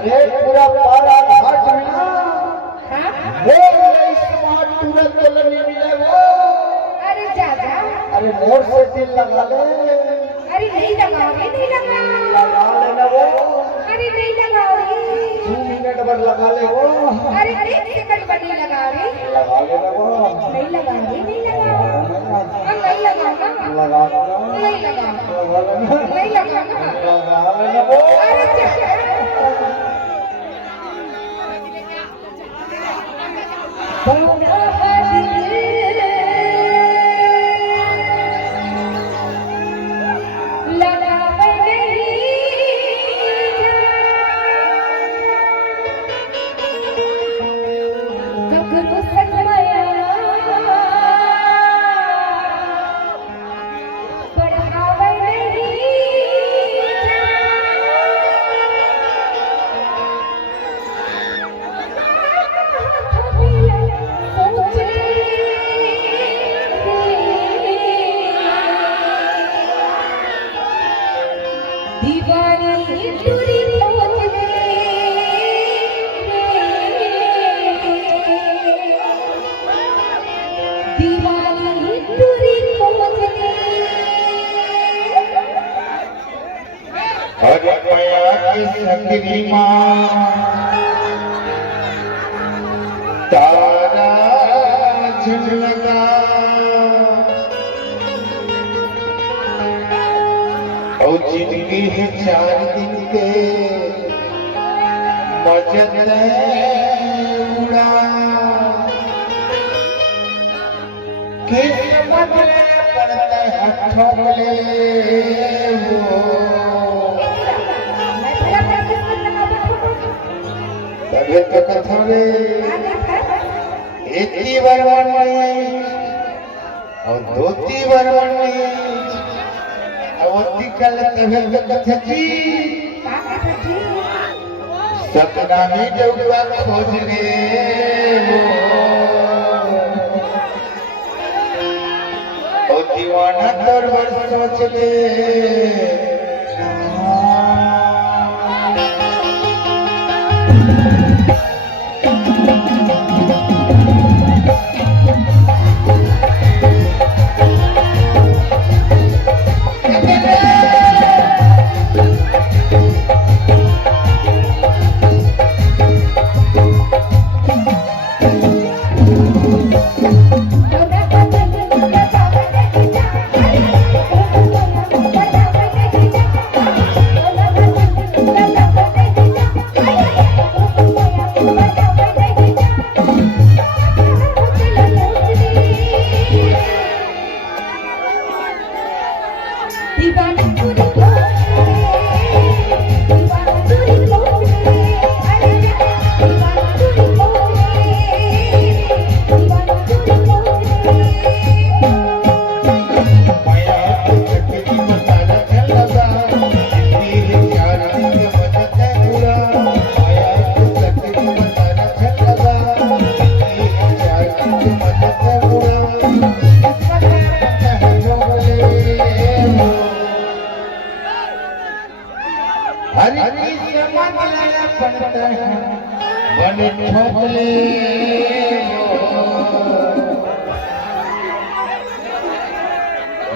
अरे पूरा पारा घाट में ना मोर स्मार्ट तुरंत नहीं मिलेगा। अरे जा जा। अरे मोर से दिल लगा ले। अरे नहीं लगाओगे, नहीं लगाओ। लगा लेना वो। अरे नहीं लगाओगे। 2 मिनट भर लगा ले वो। अरे 1 सेकंड पर नहीं लगाओगे। लगा लेना वो। नहीं लगाओगे, नहीं लगाओ। हम नहीं लगाऊंगा। लगा लेना। नहीं लगाऊंगा। लगा लेना। नहीं लगाऊंगा। लगा लेना वो। अरे जा जा। सकरी माँ तारा झलका और जिंदगी है 4 दिन के मजद उड़ा किस्मत पड़ते हथों में तो कथा में इतनी बरवन नहीं और 2 बरवन नहीं अवधि कल तभी तो कथा जी सपना में डूबा खोज ले और दीवाना तोड़ बर सोच ले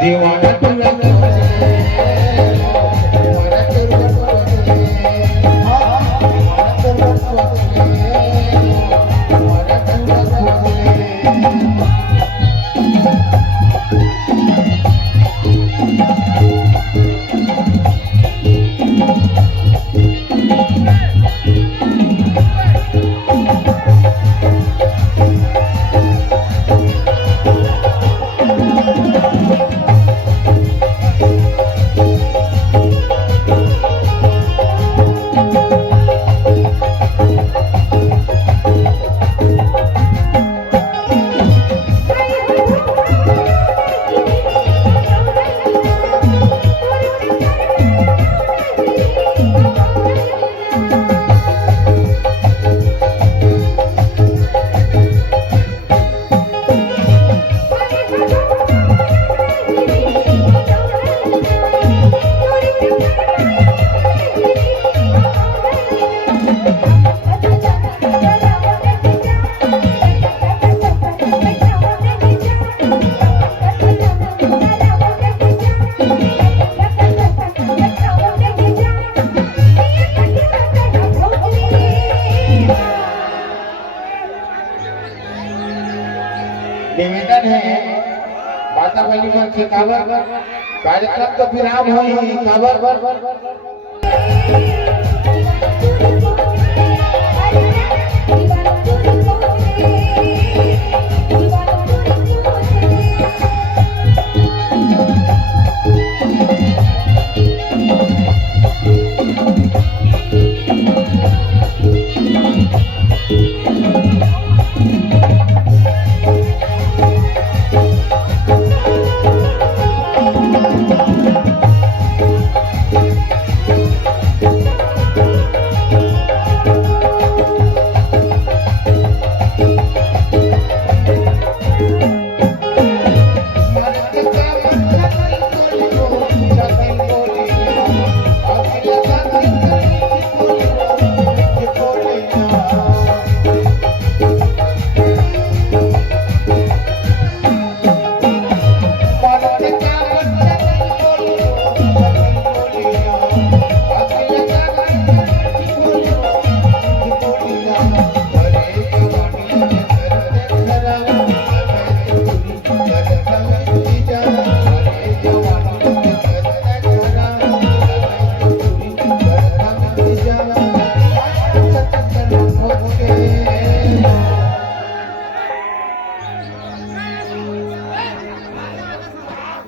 दीवाना माता बहनी मन के काबर कार्यक्रम तो विराम होई काबर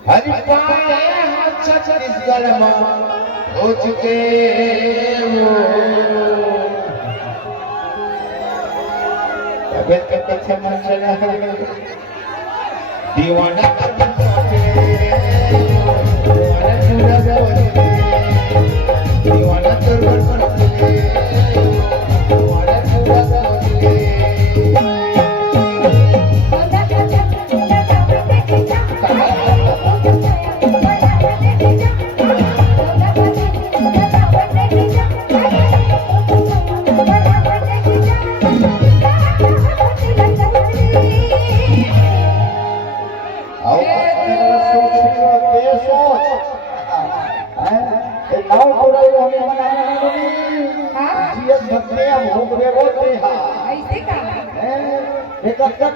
हरि पाए छत्तीसगढ़ में हो चुके हो तबियत के पीछे मन चला है दीवाना दीवाना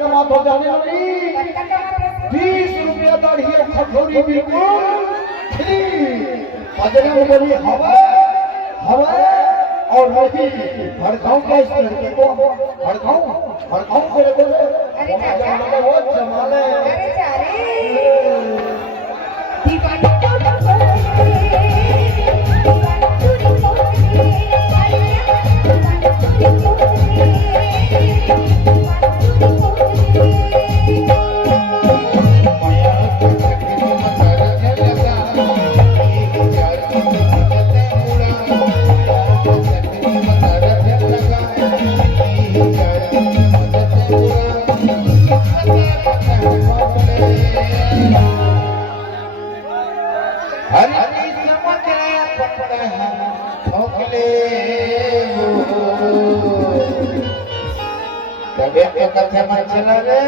कमा तो जाने वाली 20 रुपया दाढ़ी खटोरी बिल्कुल फ्री बजने में बोली हवा हवा और नहीं भड़काऊं क्या इस लड़के को भड़काऊं तेरे को अरे वो जमाने अरे कथे मन चला रे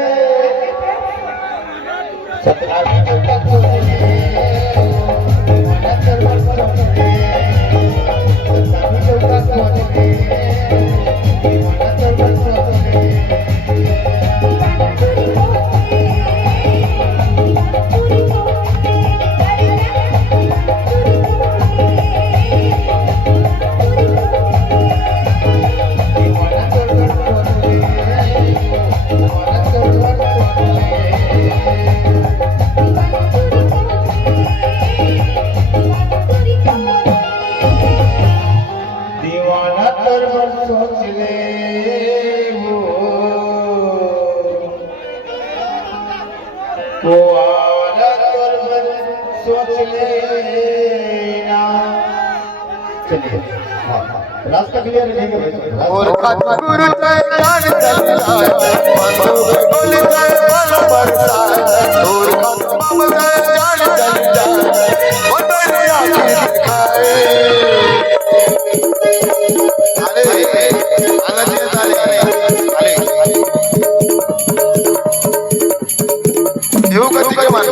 रास्ता क्लियर है और गुरु जय जान चला बंधु बोल जय बल बरसा और बाबा जय जान चला मोटरिया दिखाए अरे आलाजी ताले देव कति के मान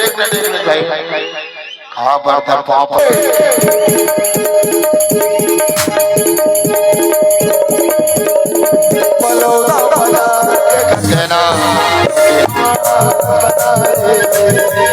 एक मिनट भाई हाँ बर्तन पाप बलौदा बनाए